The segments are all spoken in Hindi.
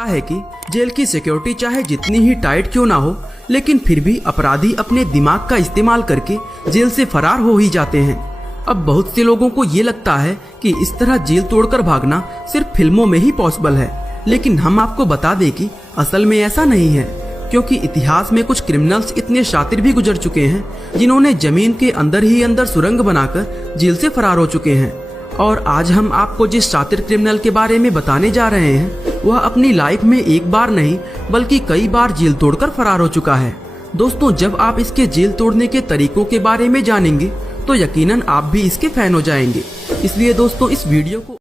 लगता है कि जेल की सिक्योरिटी चाहे जितनी ही टाइट क्यों ना हो, लेकिन फिर भी अपराधी अपने दिमाग का इस्तेमाल करके जेल से फरार हो ही जाते हैं। अब बहुत से लोगों को ये लगता है कि इस तरह जेल तोड़कर भागना सिर्फ फिल्मों में ही पॉसिबल है, लेकिन हम आपको बता दें कि असल में ऐसा नहीं है, क्योंकि इतिहास में कुछ क्रिमिनल्स इतने शातिर भी गुजर चुके हैं जिन्होंने जमीन के अंदर ही अंदर सुरंग बनाकर जेल से फरार हो चुके हैं। और आज हम आपको जिस शातिर क्रिमिनल के बारे में बताने जा रहे हैं वह अपनी लाइफ में एक बार नहीं बल्कि कई बार जेल तोड़कर फरार हो चुका है। दोस्तों, जब आप इसके जेल तोड़ने के तरीकों के बारे में जानेंगे तो यकीनन आप भी इसके फैन हो जाएंगे। इसलिए दोस्तों, इस वीडियो को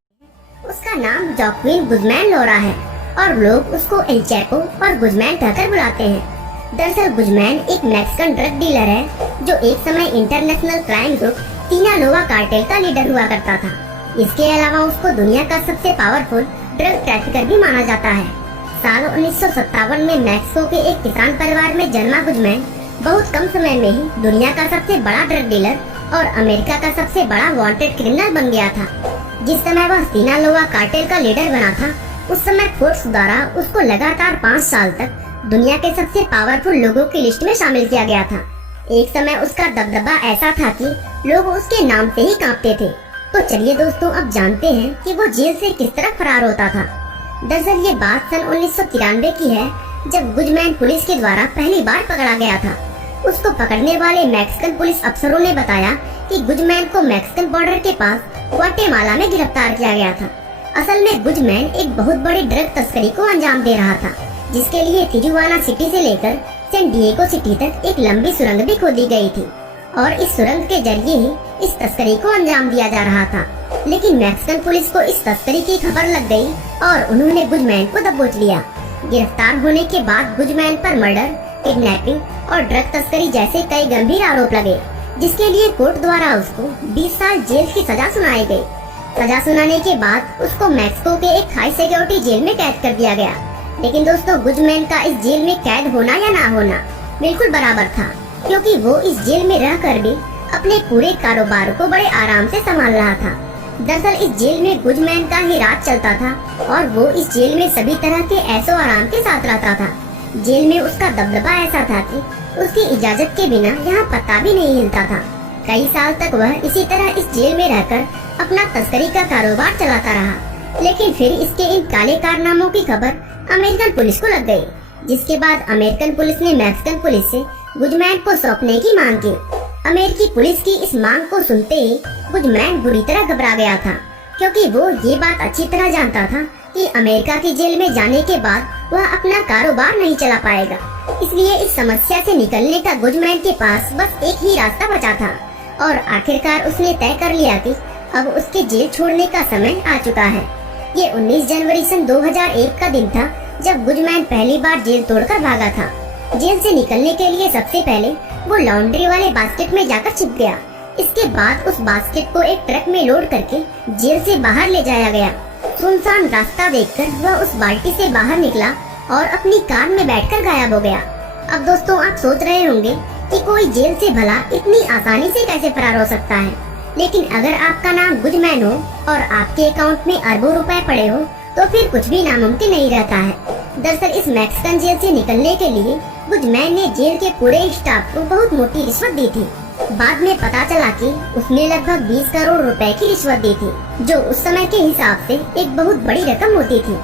उसका नाम जॉक्विन गुज़मैन लोरा है और लोग उसको एल चैपो और गुज़मैन कहकर बुलाते हैं। दरअसल गुज़मैन एक मैक्सिकन ड्रग डीलर है जो एक समय international crime group Sinaloa cartel का लीडर हुआ करता था। इसके अलावा उसको दुनिया का सबसे पावरफुल ड्रग ट्रैफिकर भी माना जाता है। साल 1957 में मैक्सिको के एक किसान परिवार में जन्मा गुज़मैन बहुत कम समय में ही दुनिया का सबसे बड़ा ड्रग डीलर और अमेरिका का सबसे बड़ा वांटेड क्रिमिनल बन गया था। जिस समय वह सिनालोआ कार्टेल का लीडर बना था, उस समय फोर्ब्स द्वारा उसको लगातार 5 साल तक दुनिया के सबसे पावरफुल लोगों की लिस्ट में शामिल किया गया था। एक समय उसका दबदबा ऐसा था कि लोग उसके नाम से ही कांपते थे। तो चलिए दोस्तों, अब जानते हैं कि वो जेल से किस तरह फरार होता था। दरअसल ये बात सन 1993 की है, जब गुज़मैन पुलिस के द्वारा पहली बार पकड़ा गया था। उसको पकड़ने वाले मैक्सिकन पुलिस अफसरों ने बताया कि गुज़मैन को मैक्सिकन बॉर्डर के पास ग्वाटेमाला में गिरफ्तार किया गया था। असल में गुज़मैन एक बहुत बड़ी ड्रग तस्करी को अंजाम दे रहा था, जिसके लिए तिजुआना सिटी से लेकर सैन डिएगो सिटी तक एक लंबी सुरंग भी खोदी गई थी और इस सुरंग के जरिए ही इस तस्करी को अंजाम दिया जा रहा था। लेकिन मैक्सिकन पुलिस को इस तस्करी की खबर लग गई और उन्होंने गुज़मैन को दबोच लिया। गिरफ्तार होने के बाद गुज़मैन पर मर्डर, किडनैपिंग और ड्रग तस्करी जैसे कई गंभीर आरोप लगे, जिसके लिए कोर्ट द्वारा उसको 20 साल जेल की सजा सुनाई गई। सजा सुनाने के बाद उसको मैक्सिको के एक हाई सिक्योरिटी जेल में कैद कर दिया गया। लेकिन दोस्तों, गुज़मैन का इस जेल में कैद होना या ना होना बिल्कुल बराबर था, क्योंकि वो इस जेल में रहकर भी अपने पूरे कारोबार को बड़े आराम से संभाल रहा था। दरअसल इस जेल में गुज़मैन का ही राज चलता था और वो इस जेल में सभी तरह के ऐशो आराम के साथ रहता था। जेल में उसका दबदबा ऐसा था कि उसकी इजाजत के बिना यहाँ पत्ता भी नहीं हिलता था। कई साल तक वह इसी तरह इस जेल में रहकर अपना तस्करी का कारोबार चलाता रहा। लेकिन फिर इसके इन काले कारनामों की खबर अमेरिकन पुलिस को लग गई, जिसके बाद अमेरिकन पुलिस ने मैक्सिकन पुलिस से गुज़मैन को सौंपने की मांग की। अमेरिकी पुलिस की इस मांग को सुनते ही गुज़मैन बुरी तरह घबरा गया था, क्योंकि वो ये बात अच्छी तरह जानता था कि अमेरिका की जेल में जाने के बाद वह अपना कारोबार नहीं चला पाएगा। इसलिए इस समस्या से निकलने का गुज़मैन के पास बस एक ही रास्ता बचा था और आखिरकार उसने तय कर लिया कि अब उसके जेल छोड़ने का समय आ चुका है। ये 19 जनवरी सन 2001 का दिन था, जब गुज़मैन पहली बार जेल तोड़कर भागा था। जेल से निकलने के लिए सबसे पहले वो लॉन्ड्री वाले बास्केट में जाकर छिप गया। इसके बाद उस बास्केट को एक ट्रक में लोड करके जेल से बाहर ले जाया गया। सुनसान रास्ता देखकर वह उस बाल्टी से बाहर निकला और अपनी कार में बैठकर गायब हो गया। अब दोस्तों, आप सोच रहे होंगे कि कोई जेल से भला इतनी आसानी से कैसे फरार हो सकता है। लेकिन अगर आपका नाम गुज़मैन हो और आपके अकाउंट में अरबों रुपए पड़े हो, तो फिर कुछ भी नामुमकिन नहीं रहता है। दरअसल इस मैक्सिकन जेल से निकलने के लिए गुज़मैन ने जेल के पूरे स्टाफ को बहुत मोटी रिश्वत दी थी। बाद में पता चला कि उसने लगभग 20 करोड़ रुपए की रिश्वत दी थी, जो उस समय के हिसाब से एक बहुत बड़ी रकम होती थी।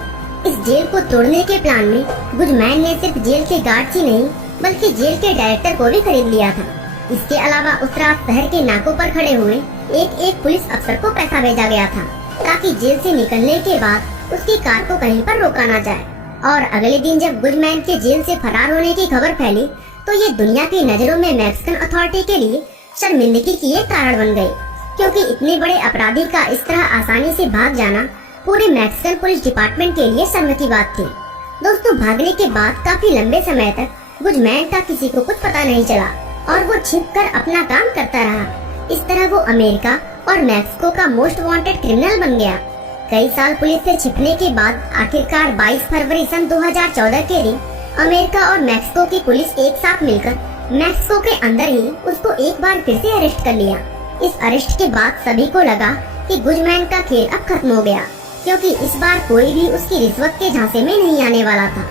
इस जेल को तोड़ने के प्लान में गुज़मैन ने सिर्फ जेल के गार्ड्स ही नहीं बल्कि जेल के डायरेक्टर को भी खरीद लिया था। इसके अलावा उस रात शहर के नाकों पर खड़े हुए एक पुलिस अफसर को पैसा भेजा गया था, ताकि जेल से निकलने के बाद उसकी कार को कहीं पर रोका ना जाए। और अगले दिन जब गुज़मैन के जेल से फरार होने की खबर फैली, तो ये दुनिया की नजरों में मैक्सिकन अथॉरिटी के लिए शर्मिंदगी की एक कारण बन गई, क्योंकि इतने बड़े अपराधी का इस तरह आसानी से भाग जाना पूरे मैक्सिकन पुलिस डिपार्टमेंट के लिए शर्म की बात थी। दोस्तों, भागने के बाद काफी लंबे समय तक गुज़मैन का किसी को कुछ पता नहीं चला और वो छिपकर अपना काम करता रहा। इस तरह वो अमेरिका और मैक्सिको का मोस्ट वांटेड क्रिमिनल बन गया। कई साल पुलिस से छिपने के बाद आखिरकार 22 फरवरी सन 2014 के दिन अमेरिका और मैक्सिको की पुलिस एक साथ मिलकर मैक्सिको के अंदर ही उसको एक बार फिर से अरेस्ट कर लिया। इस अरेस्ट के बाद सभी को लगा कि गुज़मैन का खेल अब खत्म हो गया। क्योंकि इस बार कोई भी उसकी रिश्वत के झांसे में नहीं आने वाला था।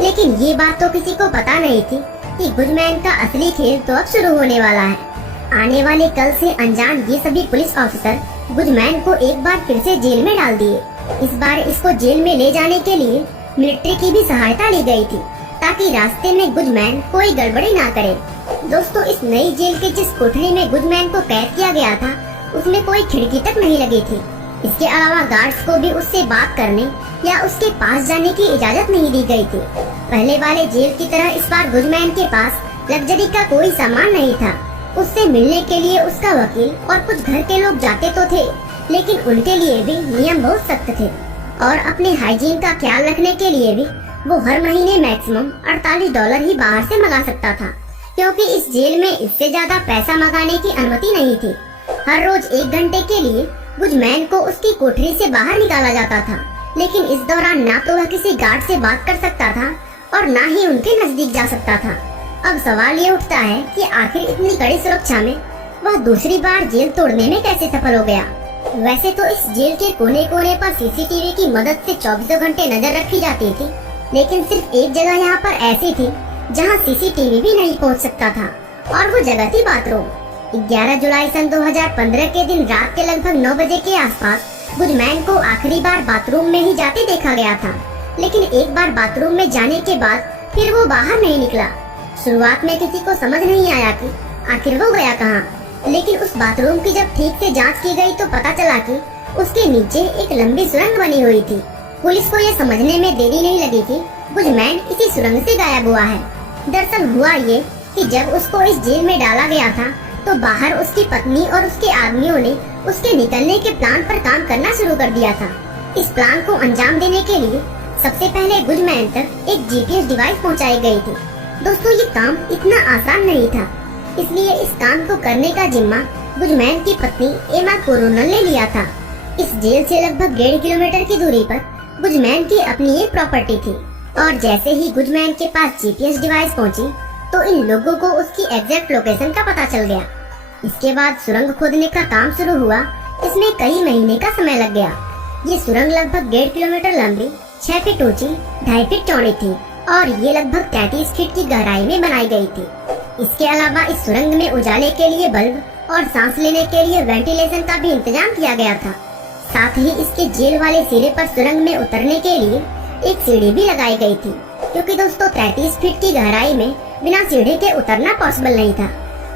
लेकिन ये बात तो किसी को पता नहीं थी कि गुडमैन का असली खेल तो अब शुरू होने वाला है। आने वाले कल से अनजान ये सभी पुलिस ऑफिसर गुडमैन को एक बार फिर से जेल में डाल दिए। इस बार इसको जेल में ले जाने के लिए मिलिट्री की भी सहायता ली गई थी, ताकि रास्ते में गुडमैन कोई गड़बड़ी ना करे। दोस्तों, इस नई जेल के जिस कोठरी में गुडमैन को कैद किया गया था, उसमें कोई खिड़की तक नहीं लगी थी। इसके अलावा गार्ड्स को भी उससे बात करने या उसके पास जाने की इजाजत नहीं दी गई थी। पहले वाले जेल की तरह इस बार गुडमैन के पास लग्जरी का कोई सामान नहीं था। उससे मिलने के लिए उसका वकील और कुछ घर के लोग जाते तो थे, लेकिन उनके लिए भी नियम बहुत सख्त थे और अपने हाइजीन का ख्याल रखने के लिए भी वो हर महीने मैक्सिमम $48 ही बाहर से मंगा सकता था, क्योंकि इस जेल में इससे ज्यादा पैसा मंगाने की अनुमति नहीं थी। हर रोज 1 घंटे के लिए गुडमैन को उसकी कोठरी से बाहर निकाला जाता था, लेकिन इस दौरान ना तो वह किसी गार्ड से बात कर सकता था और ना ही उनके नजदीक जा सकता था। अब सवाल ये उठता है कि आखिर इतनी कड़ी सुरक्षा में वह दूसरी बार जेल तोड़ने में कैसे सफल हो गया। वैसे तो इस जेल के कोने कोने पर सीसीटीवी की मदद से 24 घंटे नजर रखी जाती थी, लेकिन सिर्फ एक जगह यहाँ पर ऐसी थी जहाँ सीसीटीवी भी नहीं पहुँच सकता था, और वो जगह थी बाथरूम। 11 जुलाई सन 2015 के दिन रात के लगभग 9 बजे के आसपास गुडमैन को आखिरी बार बाथरूम में ही जाते देखा गया था, लेकिन एक बार बाथरूम में जाने के बाद फिर वो बाहर नहीं निकला। शुरुआत में किसी को समझ नहीं आया कि आखिर वो गया कहाँ, लेकिन उस बाथरूम की जब ठीक से जांच की गई तो पता चला कि उसके नीचे एक लंबी सुरंग बनी हुई थी। पुलिस को यह समझने में देरी नहीं लगी कि गुडमैन इसी सुरंग से गायब हुआ है। दरअसल हुआ ये कि जब उसको इस जेल में डाला गया था तो बाहर उसकी पत्नी और उसके आदमियों ने उसके निकलने के प्लान पर काम करना शुरू कर दिया था। इस प्लान को अंजाम देने के लिए सबसे पहले गुडमैन तक एक जीपीएस डिवाइस पहुंचाई गई थी। दोस्तों, ये काम इतना आसान नहीं था, इसलिए इस काम को करने का जिम्मा गुडमैन की पत्नी एमा कोरोनल ने लिया था। इस जेल से लगभग 1.5 किलोमीटर की दूरी पर गुडमैन की अपनी एक प्रॉपर्टी थी, और जैसे ही गुडमैन के पास जीपीएस डिवाइस पहुंची तो इन लोगों को उसकी एग्जैक्ट लोकेशन का पता चल गया। इसके बाद सुरंग खोदने का काम शुरू हुआ। इसमें कई महीने का समय लग गया। ये सुरंग लगभग 1.5 किलोमीटर लंबी, 6 फीट ऊंची, 2.5 फीट चौड़ी थी और ये लगभग 33 फीट की गहराई में बनाई गई थी। इसके अलावा इस सुरंग में उजाले के लिए बल्ब और सांस लेने के लिए वेंटिलेशन का भी इंतजाम किया गया था। साथ ही इसके जेल वाले सिरे पर सुरंग में उतरने के लिए एक सीढ़ी भी लगाई गई थी, क्योंकि दोस्तों 33 फीट की गहराई में बिना सीढ़ी के उतरना पॉसिबल नहीं था।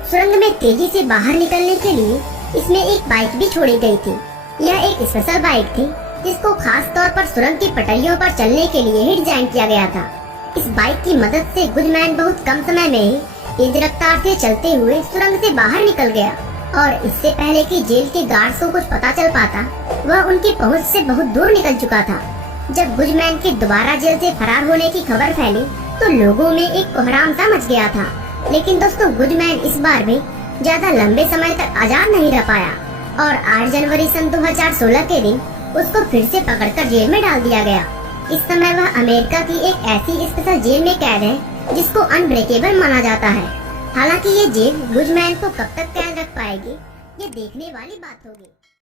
सुरंग में तेजी से बाहर निकलने के लिए इसमें एक बाइक भी छोड़ी गई थी। यह एक स्पेशल बाइक थी जिसको खास तौर पर सुरंग की पटरियों पर चलने के लिए ही डिजाइन किया गया था। इस बाइक की मदद से गुडमैन बहुत कम समय में ही तेज रफ्तार से चलते हुए सुरंग से बाहर निकल गया, और इससे पहले कि जेल के गार्ड्स को कुछ पता चल पाता, वह उनकी पहुंच से बहुत दूर निकल चुका था। जब गुडमैन के दोबारा जेल से फरार होने की खबर फैली तो लोगों में एक कोहराम सा मच गया था। लेकिन दोस्तों, गुडमैन इस बार भी ज्यादा लंबे समय तक आजाद नहीं रह पाया, और 8 जनवरी सन 2016 के दिन उसको फिर से पकड़कर जेल में डाल दिया गया। इस समय वह अमेरिका की एक ऐसी स्पेशल जेल में कैद है जिसको अनब्रेकेबल माना जाता है। हालांकि ये जेल गुडमैन को कब तक कैद रख पाएगी, ये देखने वाली बात होगी।